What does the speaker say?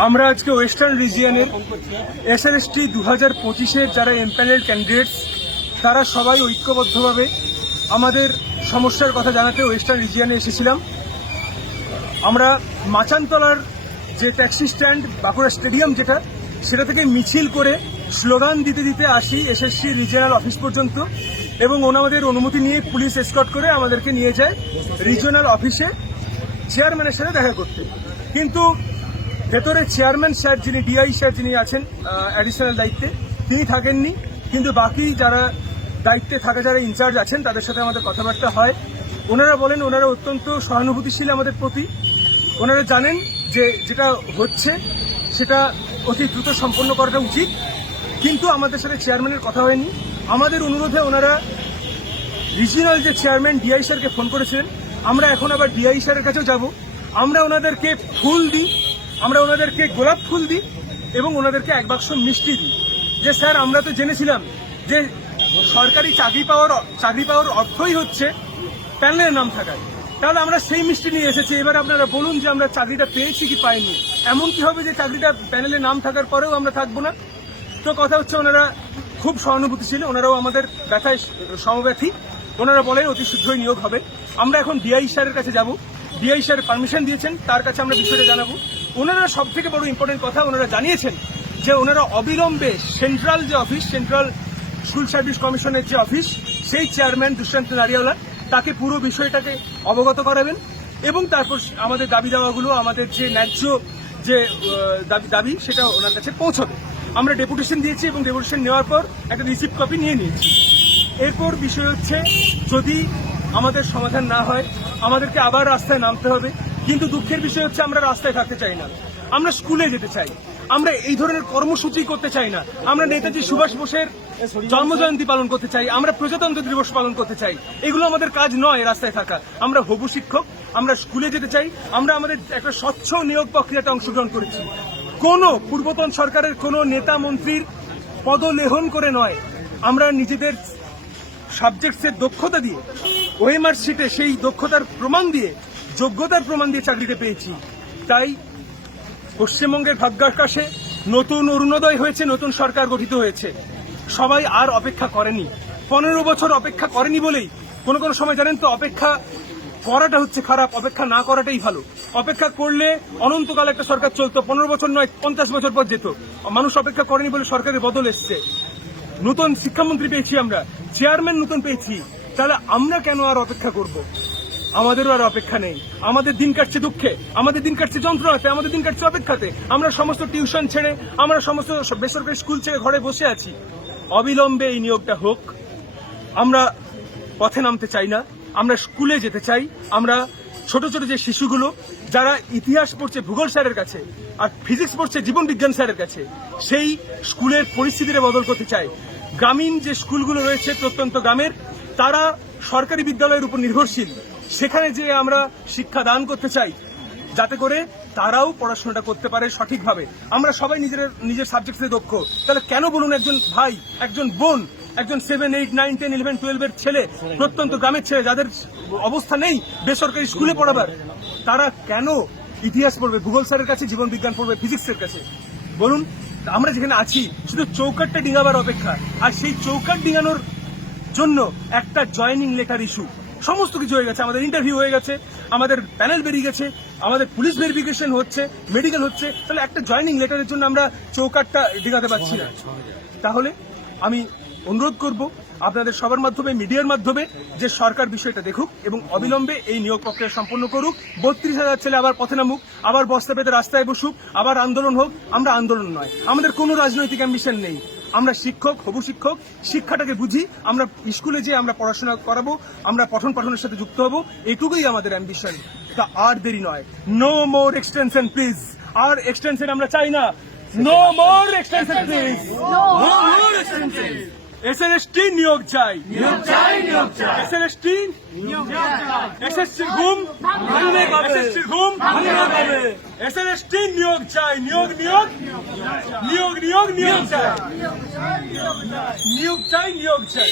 আমরা আজকে ওয়েস্টার্ন রিজিয়নের এসআরএসটি 2025-এর যারা এমপ্যানেল ক্যান্ডিডেটস তারা সবাই ঐক্যবদ্ধভাবে আমাদের সমস্যার কথা জানাতে ওয়েস্টার্ন রিজিয়নে এসেছিলাম। আমরা মাচানতলার যে ট্যাক্সি স্ট্যান্ড বাঁকুড়া স্টেডিয়াম সেটা থেকে মিছিল করে স্লোগান দিতে দিতে আসি এসএসসি রিজিয়নাল অফিস পর্যন্ত, এবং ওনাদের অনুমতি নিয়ে পুলিশ এসকর্ট করে আমাদেরকে নিয়ে যায় রিজিয়নাল অফিসে চেয়ারম্যানের সাথে দেখা করতে। কিন্তু ভেতরে চেয়ারম্যান স্যার যিনি ডিআই স্যার যিনি আছেন অ্যাডিশনাল দায়িত্বে তিনি থাকেননি, কিন্তু বাকি যারা দায়িত্বে থাকে যারা ইনচার্জ আছেন তাদের সাথে আমাদের কথাবার্তা হয়। ওনারা বলেন ওনারা অত্যন্ত সহানুভূতিশীল আমাদের প্রতি। ওনারা জানেন যে যেটা হচ্ছে সেটা অতি দ্রুত সম্পন্ন করাটা উচিত, কিন্তু আমাদের সাথে চেয়ারম্যানের কথা হয়নি। আমাদের অনুরোধে ওনারা রিজিয়নাল যে চেয়ারম্যান ডিআই স্যারকে ফোন করেছিলেন। আমরা এখন আবার ডিআই স্যারের কাছেও যাব। আমরা ওনাদেরকে ফুল দিই, আমরা ওনাদেরকে গোলাপ ফুল দিই এবং ওনাদেরকে এক বাক্স মিষ্টি দিই যে স্যার আমরা তো জেনেছিলাম যে সরকারি চাকরি পাওয়ার অর্থই হচ্ছে প্যানেলের নাম থাকায়, তাহলে আমরা সেই মিষ্টি নিয়ে এসেছি। এবার আপনারা বলুন যে আমরা চাকরিটা পেয়েছি কি পাইনি। এমন কি হবে যে চাকরিটা প্যানেলে নাম থাকার পরেও আমরা থাকবো না? তো কথা হচ্ছে ওনারা খুব সহানুভূতিশীল, ওনারাও আমাদের ব্যথায় সমব্যথী। ওনারা বলেন অতি শীঘ্রই নিয়োগ হবে। আমরা এখন ডিআই স্যারের কাছে যাব। ডিআই স্যার পারমিশন দিয়েছেন, তার কাছে আমরা বিষয়টা জানাবো। ওনারা সব থেকে বড় ইম্পর্টেন্ট কথা ওনারা জানিয়েছেন যে ওনারা অবিলম্বে সেন্ট্রাল যে অফিস, সেন্ট্রাল স্কুল সার্ভিস কমিশনের যে অফিস, সেই চেয়ারম্যান দুষ্যন্ত নারিয়াওয়ালা তাকে পুরো বিষয়টাকে অবগত করাবেন এবং তারপর আমাদের দাবি দাওয়াগুলো, আমাদের যে ন্যায্য যে দাবি সেটা ওনার কাছে পৌঁছবে। আমরা ডেপুটেশন দিয়েছি এবং ডেপুটেশন নেওয়ার পর একটা রিসিপ্ট কপি নিয়ে নিয়েছি। এরপর বিষয় হচ্ছে যদি আমাদের সমাধান না হয় আমাদেরকে আবার রাস্তায় নামতে হবে। কিন্তু দুঃখের বিষয় হচ্ছে আমরা রাস্তায় থাকতে চাই না, আমরা স্কুলে যেতে চাই। আমরা এই ধরনের কর্মসূচি করতে চাই না। আমরা নেতাজি সুভাষ বোসের জন্মজয়ন্তী পালন করতে চাই, আমরা প্রজাতন্ত্র দিবস পালন করতে চাই। এগুলো আমাদের কাজ নয় রাস্তায় থাকা। আমরা হবু শিক্ষক, আমরা স্কুলে যেতে চাই। আমরা আমাদের একটা স্বচ্ছ নিয়োগ প্রক্রিয়াতে অংশগ্রহণ করেছি। কোনো পূর্বতন সরকারের কোনো নেতা মন্ত্রীর পদলেহন করে নয়, আমরা নিজেদের সাবজেক্টসের দক্ষতা দিয়ে ওএমআর শিটে সেই দক্ষতার প্রমাণ দিয়ে, যোগ্যতার প্রমাণ দিয়ে চাকরিটা পেয়েছি। তাই পশ্চিমবঙ্গের ভাগ্যাকাশে নতুন অরুণোদয় হয়েছে, নতুন সরকার গঠিত হয়েছে। সবাই আর অপেক্ষা করেনি, 15 বছর অপেক্ষা করেনি বলেই কোনো কোনো সময় জানেন তো অপেক্ষা করাটা হচ্ছে খারাপ, অপেক্ষা না করাটাই ভালো। অপেক্ষা করলে অনন্তকাল একটা সরকার চলতো, 15 বছর নয় 50 বছর পর যেত। মানুষ অপেক্ষা করেনি বলে সরকারের বদল এসছে। নতুন শিক্ষামন্ত্রী পেয়েছি, আমরা চেয়ারম্যান নতুন পেয়েছি, তাহলে আমরা কেন আর অপেক্ষা করব? আমাদেরও আর অপেক্ষা নেই। আমাদের দিন কাটছে দুঃখে, আমাদের দিন কাটছে যন্ত্রণাতে, আমাদের দিন কাটছে অপেক্ষাতে। আমরা সমস্ত টিউশন ছেড়ে, আমরা সমস্ত বেসরকারি স্কুল ছেড়ে ঘরে বসে আছি। অবিলম্বে এই নিয়োগটা হোক। আমরা পথে নামতে চাই না, আমরা স্কুলে যেতে চাই। আমরা ছোট ছোট যে শিশুগুলো যারা ইতিহাস পড়ছে ভূগোল স্যারের কাছে আর ফিজিক্স পড়ছে জীবন বিজ্ঞান স্যারের কাছে, সেই স্কুলের পরিস্থিতিটা বদল করতে চাই। গ্রামীণ যে স্কুলগুলো রয়েছে প্রত্যন্ত গ্রামের, তারা সরকারি বিদ্যালয়ের উপর নির্ভরশীল। সেখানে যে আমরা শিক্ষা দান করতে চাই যাতে করে তারাও পড়াশোনাটা করতে পারে সঠিকভাবে। আমরা সবাই নিজের সাবজেক্টে দক্ষ। তাহলে কেন বলুন একজন ভাই, একজন বোন, একজন 7, 8, 9, 10, 11, 12 ছেলে, প্রত্যন্ত গ্রামের ছেলে যাদের অবস্থা নেই বেসরকারি স্কুলে পড়াবার, তারা কেন ইতিহাস পড়বে ভূগোল স্যারের কাছে, জীবন বিজ্ঞান পড়বে ফিজিক্সের কাছে? বলুন, আমরা যেখানে আছি শুধু চৌকাটটা ডিঙাবার অপেক্ষা, আর সেই চৌকাট ডিঙানোর জন্য একটা জয়েনিং লেটার ইস্যু। সমস্ত কিছু হয়ে গেছে, আমাদের ইন্টারভিউ হয়ে গেছে, আমাদের প্যানেল বেরিয়ে গেছে, আমাদের পুলিশ ভেরিফিকেশন হচ্ছে, মেডিকেল হচ্ছে, তাহলে একটা জয়েনিং লেটারের জন্য আমরা চৌকাটটা ডিঙাতে পারছি না। তাহলে আমি অনুরোধ করব আপনাদের সবার মাধ্যমে, মিডিয়ার মাধ্যমে, যে সরকার বিষয়টা দেখুক এবং অবিলম্বে এই নিয়োগ প্রক্রিয়া সম্পন্ন করুক। 32,000 ছেলে আবার পথে নামুক, আবার বস্তা পেতে রাস্তায় বসুক, আবার আন্দোলন হোক। আমরা আন্দোলন নয়, আমাদের কোনো রাজনৈতিক অ্যাম্বিশন নেই। আমরা শিক্ষক, হবু শিক্ষক, শিক্ষাটাকে বুঝি, আমরা স্কুলে যেয়ে আমরা পড়াশোনা করাবো, আমরা পঠন পাঠনের সাথে যুক্ত হব, এটুকুই আমাদের অ্যাম্বিশন। তা আর দেরি নয়। No more extension please. আর এক্সটেনশন আমরা চাই না। No more extension please. No more extension. SRST নিয়োগ চাই, এসআরএসটি এসএসসির ঘুম ভাঙবে, এসএসসির ঘুম ভাঙবে, এসআরএসটি নিয়োগ চাই, নিয়োগ নিয়োগ নিয়োগ নিয়োগ নিয়োগ চাই, নিয়োগ চাই, নিয়োগ চাই।